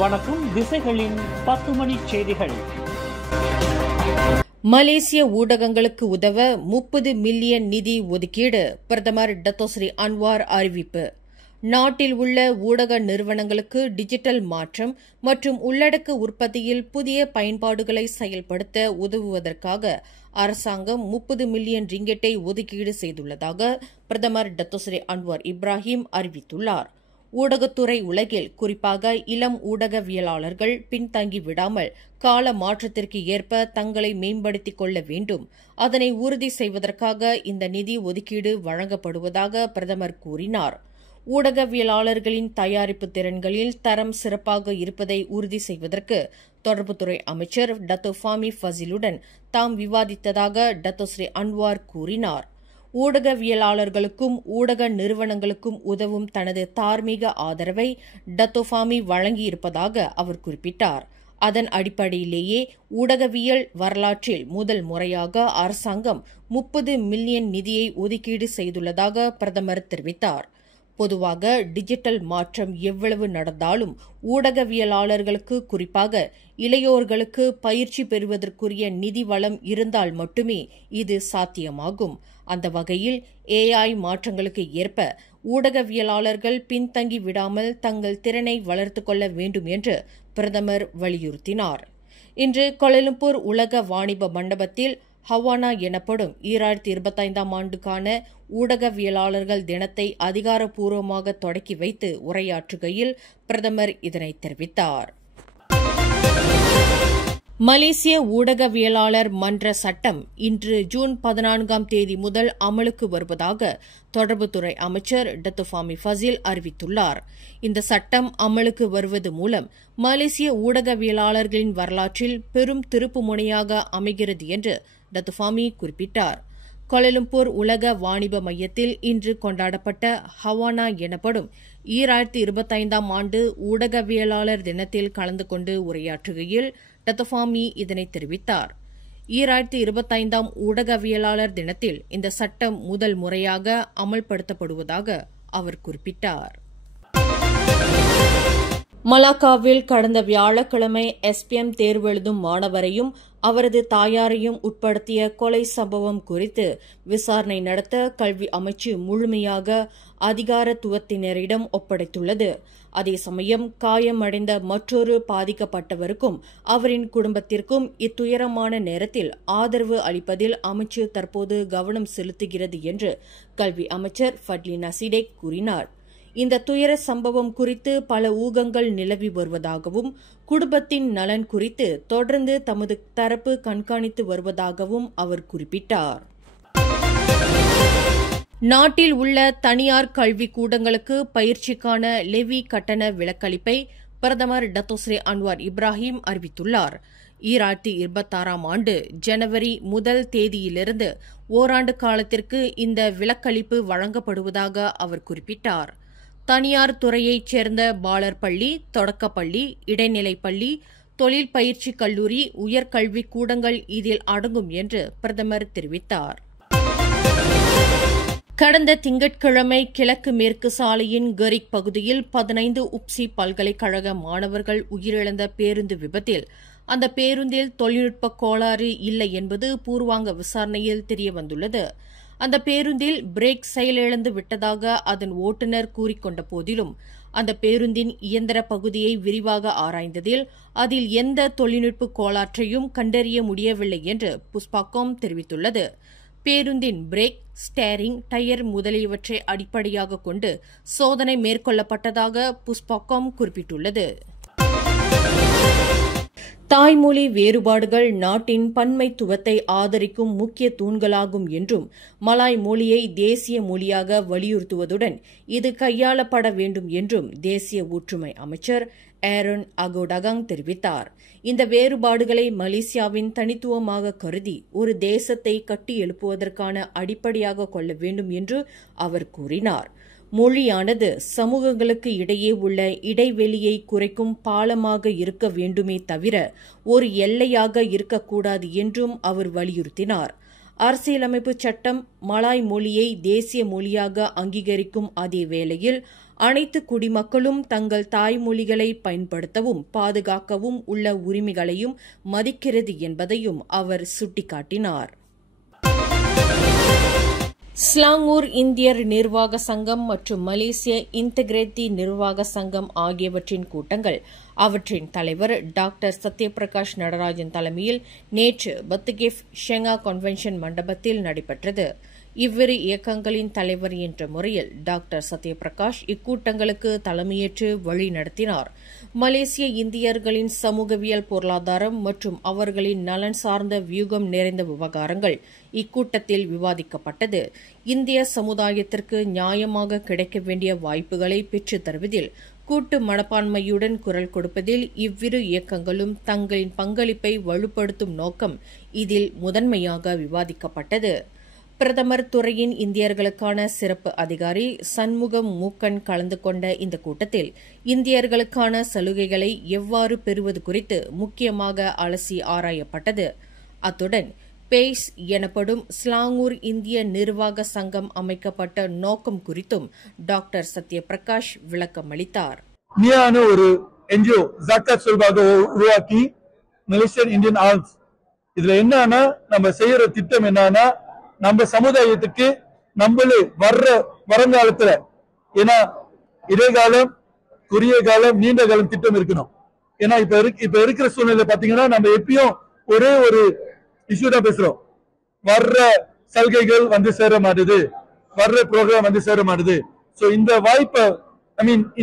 வணக்கம். திசைகளின் 10 மணி செய்திகள். மலேசிய ஊடகங்களுக்கு உதவ 30 மில்லியன் நிதி ஒதுக்கீடு. பிரதமர் டத்தோஸ்ரீ அன்வார் அறிவிப்பு. நாட்டில் உள்ள ஊடக நிறுவனங்களுக்கு டிஜிட்டல் மாற்றம் மற்றும் உள்ளடக்க உற்பத்தியில் புதிய பயன்பாடுகளை செயல்படுத்த உதவுவதற்காக அரசாங்கம் 30 மில்லியன் ரிங்கெட்டை ஒதுக்கீடு செய்துள்ளதாக பிரதமர் டத்தோஸ்ரீ அன்வார் இப்ராஹிம் அறிவித்துள்ளார். ஊடகத்துறை உலகில் குறிப்பாக இளம் ஊடகவியலாளர்கள் பின்தங்கிவிடாமல் கால மாற்றத்திற்கு ஏற்ப தங்களை மேம்படுத்திக் கொள்ள வேண்டும். அதனை உறுதி செய்வதற்காக இந்த நிதி ஒதுக்கீடு வழங்கப்படுவதாக பிரதமர் கூறினார். ஊடகவியலாளர்களின் தயாரிப்பு திறன்களில் தரம் சிறப்பாக இருப்பதை உறுதி செய்வதற்கு தொடர்புத்துறை அமைச்சர் டத்தோ ஃபாமி ஃபசிலுடன் தாம் விவாதித்ததாக டத்தோஸ்ரீ அன்வார் கூறினார். ஊடகவியலாளர்களுக்கும் ஊடக நிறுவனங்களுக்கும் உதவும் தனது தார்மீக ஆதரவை டத்தோ ஃபாமி வழங்கியிருப்பதாக அவர் குறிப்பிட்டார். அதன் அடிப்படையிலேயே ஊடகவியல் வரலாற்றில் முதல் முறையாக அரசாங்கம் 30 மில்லியன் நிதியை ஒதுக்கீடு செய்துள்ளதாக பிரதமர் தெரிவித்தார். பொதுவாக டிஜிட்டல் மாற்றம் எவ்வளவு நடந்தாலும் ஊடகவியலாளர்களுக்கு குறிப்பாக இளையோர்களுக்கு பயிற்சி பெறுவதற்குரிய நிதி வளம் இருந்தால் மட்டுமே இது சாத்தியமாகும். அந்த வகையில் AI மாற்றங்களுக்கு ஏற்ப ஊடகவியலாளர்கள் பின்தங்கி விடாமல் தங்கள் திறனை வளர்த்துக் கொள்ள வேண்டும் என்று பிரதமர் வலியுறுத்தினார். இன்று கோலாலம்பூர் உலக வாணிப மண்டபத்தில் ஹவானா எனப்படும் 2025ஆம் ஆண்டுக்கான ஊடகவியலாளர்கள் தினத்தை அதிகாரப்பூர்வமாக தொடக்கி வைத்து உரையாற்றுகையில் பிரதமர் இதனை தெரிவித்தார். மலேசிய ஊடகவியலாளர் மன்ற சட்டம் இன்று ஜூன் 14ஆம் தேதி முதல் அமலுக்கு வருவதாக தொடர்புத்துறை அமைச்சர் டத்தோ ஃபாமி ஃபசில் அறிவித்துள்ளார். இந்த சட்டம் அமலுக்கு வருவது மூலம் மலேசிய ஊடகவியலாளர்களின் வரலாற்றில் பெரும் திருப்புமுனையாக அமைகிறது என்று டத்தோ ஃபாமி குறிப்பிட்டார். கோலாலம்பூர் உலக வாணிப மையத்தில் இன்று கொண்டாடப்பட்ட ஹவானா எனப்படும் 2025ஆம் ஆண்டு ஊடகவியலாளர் தினத்தில் கலந்து கொண்டு உரையாற்றுகையில் டத்தோ ஃபாமி இதனை தெரிவித்தார். 2025ஆம் ஊடகவியலாளர் தினத்தில் இந்த சட்டம் முதல் முறையாக அமல்படுத்தப்படுவதாக அவர் குறிப்பிட்டார். மலாக்காவில் கடந்த வியாழக்கிழமை SPM தேர்வு எழுதும் மாணவரையும் அவரது தாயாரையும் உட்படுத்திய கொலை சம்பவம் குறித்து விசாரணை நடத்த கல்வி அமைச்சு முழுமையாக அதிகாரத்துவத்தினரிடம் ஒப்படைத்துள்ளது. அதே சமயம் காயமடைந்த மற்றொரு பாதிக்கப்பட்டவருக்கும் அவரின் குடும்பத்திற்கும் இத்துயரமான நேரத்தில் ஆதரவு அளிப்பதில் அமைச்சு தற்போது கவனம் செலுத்துகிறது என்று கல்வி அமைச்சர் ஃபட்லி நசிடேக் கூறினார். இந்த துயர சம்பவம் குறித்து பல ஊகங்கள் நிலவி வருவதாகவும் குடும்பத்தின் நலன் குறித்து தொடர்ந்து தமது தரப்பு கண்காணித்து வருவதாகவும் அவர் குறிப்பிட்டார். நாட்டில் உள்ள தனியார் கல்விக் கூடங்களுக்கு பயிற்சிக்கான லெவி கட்டண விலக்களிப்பை பிரதமர் டத்தோஸ்ரீ அன்வார் இப்ராஹிம் அறிவித்துள்ளார். 2026ஆம் ஆண்டு ஜனவரி 1 தேதியிலிருந்து ஓராண்டு காலத்திற்கு இந்த விலக்களிப்பு வழங்கப்படுவதாக அவர் குறிப்பிட்டார். தனியார் துறையைச் சேர்ந்த பாலர் பள்ளி, தொடக்கப்பள்ளி, இடைநிலைப் பள்ளி, தொழில் பயிற்சி கல்லூரி, உயர்கல்விக் கூடங்கள் இதில் அடங்கும் என்று பிரதமர் தெரிவித்தார். கடந்த திங்கட்கிழமை கிழக்கு மேற்கு சாலையின் கரிக் பகுதியில் 15 உப்சி பல்கலைக்கழக மாணவர்கள் உயிரிழந்த பேருந்து விபத்தில் அந்த பேருந்தில் தொழில்நுட்ப கோளாறு இல்லை என்பது பூர்வாங்க விசாரணையில் தெரியவந்துள்ளது. அந்த பேருந்தில் பிரேக் செயலிழந்து விட்டதாக அதன் ஓட்டுநர் கூறிக்கொண்ட போதிலும் அந்த பேருந்தின் இயந்திர பகுதியை விரிவாக ஆராய்ந்ததில் அதில் எந்த தொழில்நுட்ப கோளாற்றையும் கண்டறிய முடியவில்லை என்று புஸ்பாகாம் தெரிவித்துள்ளது. பேருந்தின் பிரேக், ஸ்டேரிங், டயர் முதலியவற்றை அடிப்படையாக கொண்டு சோதனை மேற்கொள்ளப்பட்டதாக புஸ்பாகாம் குறிப்பிட்டுள்ளது. தாய்மொழி வேறுபாடுகள் நாட்டின் பன்மைத்துவத்தை ஆதரிக்கும் முக்கிய தூண்களாகும் என்றும் மலாய் மொழியை தேசிய மொழியாக வலியுறுத்துவதுடன் இது கையாளப்பட வேண்டும் என்றும் தேசிய ஒற்றுமை அமைச்சர் ஏரன் அகோடகங் தெரிவித்தார். இந்த வேறுபாடுகளை மலேசியாவின் தனித்துவமாக கருதி ஒரு தேசத்தை கட்டியெழுப்புவதற்கான அடிப்படையாக கொள்ள வேண்டும் என்று அவர் கூறினார். மொழியானது சமூகங்களுக்கு இடையே உள்ள இடைவெளியை குறைக்கும் பாலமாக இருக்க வேண்டுமே தவிர ஒரு எல்லையாக இருக்கக்கூடாது என்றும் அவர் வலியுறுத்தினார். அரசியலமைப்பு சட்டம் மலாய் மொழியை தேசிய மொழியாக அங்கீகரிக்கும் அதே வேளையில் அனைத்து குடிமக்களும் தங்கள் தாய்மொழிகளை பயன்படுத்தவும் பாதுகாக்கவும் உள்ள உரிமைகளையும் மதிக்கிறது என்பதையும் அவர் சுட்டிக்காட்டினார். ஸ்லாங்கூர் இந்தியர் நிர்வாக சங்கம் மற்றும் மலேசிய இன்டெகிரேட்டி நிர்வாக சங்கம் ஆகியவற்றின் கூட்டங்கள் அவற்றின் தலைவர் டாக்டர் சத்யபிரகாஷ் நடராஜன் தலைமையில் நேற்று பத்துகேஃப் ஷெங்கா கன்வென்ஷன் மண்டபத்தில் நடைபெற்றது. இவ்விரு இயக்கங்களின் தலைவர் என்ற முறையில் டாக்டர் சத்யபிரகாஷ் இக்கூட்டங்களுக்கு தலைமையேற்று வழிநடத்தினார். மலேசிய இந்தியர்களின் சமூகவியல், பொருளாதாரம் மற்றும் அவர்களின் நலன் சார்ந்த வியூகம் நிறைந்த விவகாரங்கள் இக்கூட்டத்தில் விவாதிக்கப்பட்டது. இந்திய சமுதாயத்திற்கு நியாயமாக கிடைக்க வேண்டிய வாய்ப்புகளை பெற்றுத் தருவதில் கூட்டு மனப்பான்மையுடன் குரல் கொடுப்பதில் இவ்விரு இயக்கங்களும் தங்களின் பங்களிப்பை வலுப்படுத்தும் நோக்கம் இதில் முதன்மையாக விவாதிக்கப்பட்டது. பிரதமர் துறையின் இந்தியர்களுக்கான சிறப்பு அதிகாரி சண்முகம் மூக்கன் கலந்து கொண்ட இந்த கூட்டத்தில் இந்தியர்களுக்கான சலுகைகளை எவ்வாறு பெறுவது குறித்து முக்கியமாக அலசி ஆராயப்பட்டது. அத்துடன் பேய்ஸ் எனப்படும் ஸ்லாங்கூர் இந்திய நிர்வாக சங்கம் அமைக்கப்பட்ட நோக்கம் குறித்தும் டாக்டர் சத்யபிரகாஷ் விளக்கம் அளித்தார். ஒரு என்ஜிஓ ஜாக்காத் சொல்பாக உருவாக்கி மலேசியன் இந்தியன் ஆர்ம்ஸ் இதுல என்னன்னா நம்ம செய்யற திட்டம் என்னன்னா நம்ம சமுதாயத்துக்கு நம்மளே வருங்காலத்துல ஏன்னா இடைக்காலம், குறுகிய காலம், நீண்ட காலம் திட்டம் இருக்கணும். ஏன்னா இப்ப இருக்கிற சூழ்நிலை பாத்தீங்கன்னா நம்ம எப்பயும் ஒரே ஒரு இஷ்யூ தான் பேசுறோம். வர்ற சலுகைகள் வந்து சேர மாட்டுது, வர்ற ப்ரோக்ராம் வந்து சேர மாட்டுது. சோ இந்த வாய்ப்பை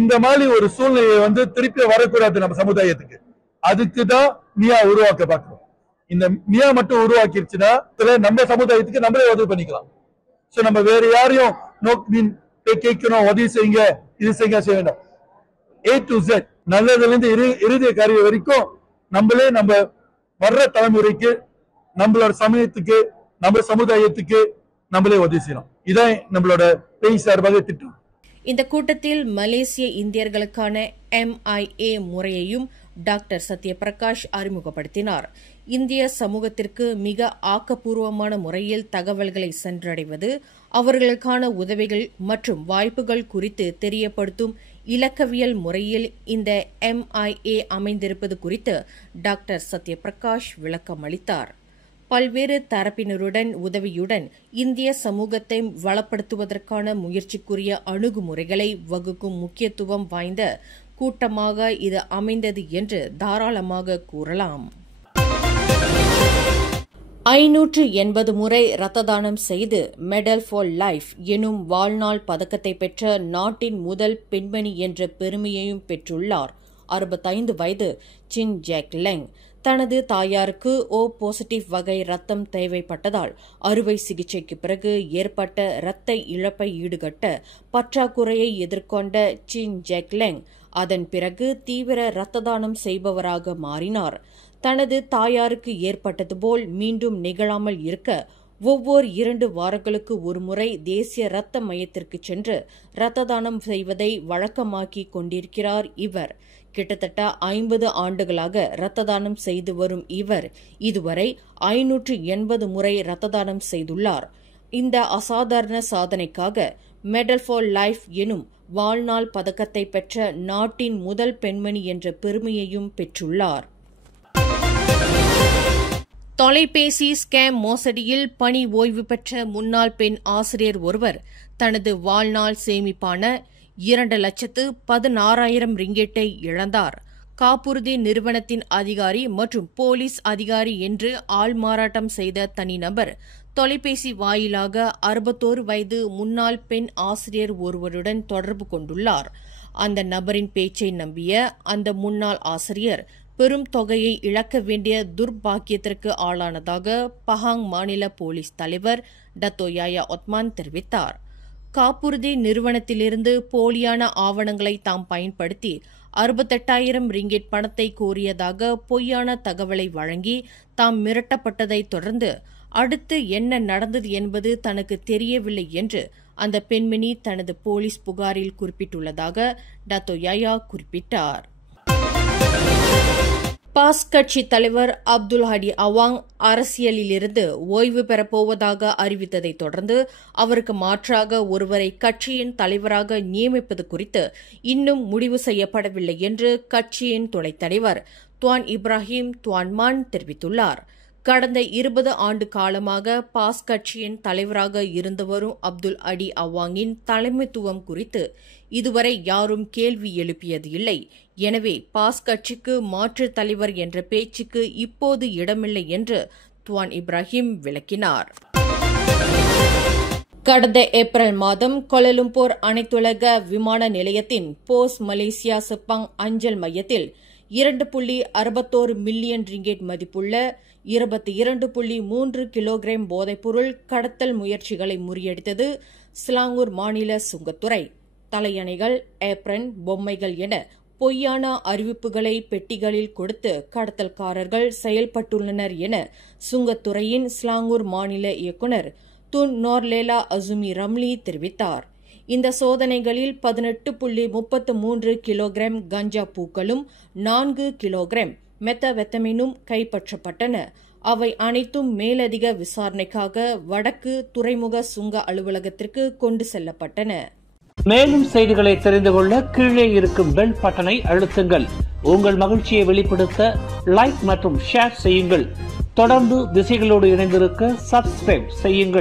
இந்த மாதிரி ஒரு சூழ்நிலையை வந்து திருப்பி வரக்கூடாது நம்ம சமுதாயத்துக்கு. அதுக்கு தான் மியா உருவாக்க பார்க்கிறோம். இந்த மியா மட்டும் உருவாக்கிருச்சுன்னா நம்ம சமுதாயத்துக்கு நம்மளே உதவி பண்ணிக்கலாம். சோ நம்ம வேற யாரையும் கேட்கணும், உதவி செய்யுங்க, இது செய்ய வேண்டாம். A to Z நல்லதுல இருந்து இறுதிய காரியம் வரைக்கும் நம்மளே நம்ம வர்ற தலைமுறைக்கு, நம்மளோட சமயத்துக்கு, நம்ம சமுதாயத்துக்கு நம்மளே உதவி செய்யணும். இதான் நம்மளோட பேய் சார்பாக திட்டம். இந்த கூட்டத்தில் மலேசிய இந்தியர்களுக்கான MIA முறையையும் டாக்டர் சத்யபிரகாஷ் அறிமுகப்படுத்தினார். இந்திய சமூகத்திற்கு மிக ஆக்கப்பூர்வமான முறையில் தகவல்களை சென்றடைவது, அவர்களுக்கான உதவிகள் மற்றும் வாய்ப்புகள் குறித்து தெரியப்படுத்தும் இலக்கவியல் முறையில் இந்த MIA அமைந்திருப்பது குறித்து டாக்டர் சத்யபிரகாஷ் விளக்கம் அளித்தார். பல்வேறு தரப்பினருடன் உதவியுடன் இந்திய சமூகத்தை வளப்படுத்துவதற்கான முயற்சிக்குரிய அணுகுமுறைகளை வகுக்கும் முக்கியத்துவம் வாய்ந்த கூட்டமாக இது அமைந்தது என்று தாராளமாக கூறலாம். 580 முறை ரத்த தானம் செய்து மெடல் ஃபார் லைஃப் எனும் வாழ்நாள் பதக்கத்தை பெற்ற நாட்டின் முதல் பெண்மணி என்ற பெருமையையும் பெற்றுள்ளார் 65 வயது சின் ஜாக் லெங். தனது தாயாருக்கு O பாசிட்டிவ் வகை ரத்தம் தேவைப்பட்டதால் அறுவை சிகிச்சைக்கு பிறகு ஏற்பட்ட இரத்த இழப்பை ஈடுகட்ட பற்றாக்குறையை எதிர்கொண்ட சின் ஜாக் லெங் அதன் பிறகு தீவிர இரத்த தானம் செய்பவராக மாறினார். தனது தாயாருக்கு ஏற்பட்டது போல் மீண்டும் நிகழாமல் இருக்க ஒவ்வொரு 2 வாரங்களுக்கு ஒருமுறை தேசிய இரத்த மையத்திற்கு சென்று இரத்த தானம் செய்வதை வழக்கமாக்கி கொண்டிருக்கிறார் இவர். கிட்டத்தட்ட 50 ஆண்டுகளாக இரத்த தானம் செய்து வரும் இவர் இதுவரை 580 முறை இரத்த தானம் செய்துள்ளார். இந்த அசாதாரண சாதனைக்காக மெடல் ஃபார் லைஃப் எனும் வாழ்நாள் பதக்கத்தை பெற்ற நாட்டின் முதல் பெண்மணி என்ற பெருமையையும் பெற்றுள்ளார். தொலைபேசி ஸ்கேம் மோசடியில் பணி ஓய்வு பெற்ற முன்னாள் பெண் ஆசிரியர் ஒருவர் தனது வாழ்நாள் சேமிப்பான 2,16,000 ரிங்கெட்டை இழந்தார். காப்புறுதி நிறுவனத்தின் அதிகாரி மற்றும் போலீஸ் அதிகாரி என்று ஆள்மாறாட்டம் செய்த தனிநபர் தொலைபேசி வாயிலாக 61 வயது முன்னாள் பெண் ஆசிரியர் ஒருவருடன் தொடர்பு கொண்டுள்ளார். அந்த நபரின் பேச்சை நம்பிய அந்த முன்னாள் ஆசிரியர் பெரும் தொகையை இழக்க வேண்டிய துர்பாக்கியத்திற்கு ஆளானதாக பஹாங் மாநில போலீஸ் தலைவர் டத்தோ யாயா ஒத்மான் தெரிவித்தார். காப்புறுதி நிறுவனத்திலிருந்து போலியான ஆவணங்களை தாம் பயன்படுத்தி 68,000 ரிங்கெட் பணத்தை கோரியதாக பொய்யான தகவலை வழங்கி தாம் மிரட்டப்பட்டதைத் தொடர்ந்து அடுத்து என்ன நடந்தது என்பது தனக்கு தெரியவில்லை என்று அந்த பெண்மணி தனது போலீஸ் புகாரில் குறிப்பிட்டுள்ளதாக டத்தோ யாயா குறிப்பிட்டார். பாஸ் கட்சி தலைவர் அப்துல் ஹடி அவாங் அரசியலிலிருந்து ஓய்வு பெறப்போவதாக அறிவித்ததைத் தொடர்ந்து அவருக்கு மாற்றாக ஒருவரை கட்சியின் தலைவராக நியமிப்பது குறித்து இன்னும் முடிவு செய்யப்படவில்லை என்று கட்சியின் துணைத் தலைவர் துவான் இப்ராஹிம் துவான்மான் தெரிவித்துள்ளார். கடந்த 20 ஆண்டு காலமாக பாஸ் கட்சியின் தலைவராக இருந்து வரும் அப்துல் அடி அவாங்கின் தலைமைத்துவம் குறித்து இதுவரை யாரும் கேள்வி எழுப்பியது இல்லை. எனவே பாஸ் கட்சிக்கு மாற்றுத் தலைவர் என்ற பேச்சுக்கு இப்போது இடமில்லை என்று துவான் இப்ராஹிம் விளக்கினார். கடந்த ஏப்ரல் மாதம் கோலாலம்பூர் அனைத்துலக விமான நிலையத்தின் போஸ் மலேசியா செப்பாங் அஞ்சல் மையத்தில் 2.61 மில்லியன் ரிங்கெட் மதிப்புள்ள 22.3 கிலோகிராம் போதைப்பொருள் கடத்தல் முயற்சிகளை முறியடித்தது சிலாங்கூர் மாநில சுங்கத்துறை. தலையணைகள், ஏப்ரன், பொம்மைகள் என பொய்யான அறிவிப்புகளை பெட்டிகளில் கொடுத்து கடத்தல்காரர்கள் செயல்பட்டுள்ளனர் என சுங்கத்துறையின் சிலாங்கூர் மாநில இயக்குநர் துன் நோர்லேலா அசுமி ரம்லி தெரிவித்தார். இந்த சோதனைகளில் 18.33 கிலோகிராம் கஞ்சா பூக்களும் 4 கிலோகிராம் மெத்தவெத்தமினும் கைப்பற்றப்பட்டன. அவை அனைத்தும் மேலதிக விசாரணைக்காக வடக்கு துறைமுக சுங்க அலுவலகத்திற்கு கொண்டு செல்லப்பட்டன. மேலும் செய்திகளை தெரிந்து கொள்ள கீழே இருக்கும் பெல் பட்டனை அழுத்துங்கள். உங்கள் மகிழ்ச்சியை வெளிப்படுத்த லைக் மற்றும் ஷேர் செய்யுங்கள். தொடர்ந்து திசைகளோடு இணைந்திருக்க சப்ஸ்கிரைப் செய்யுங்கள்.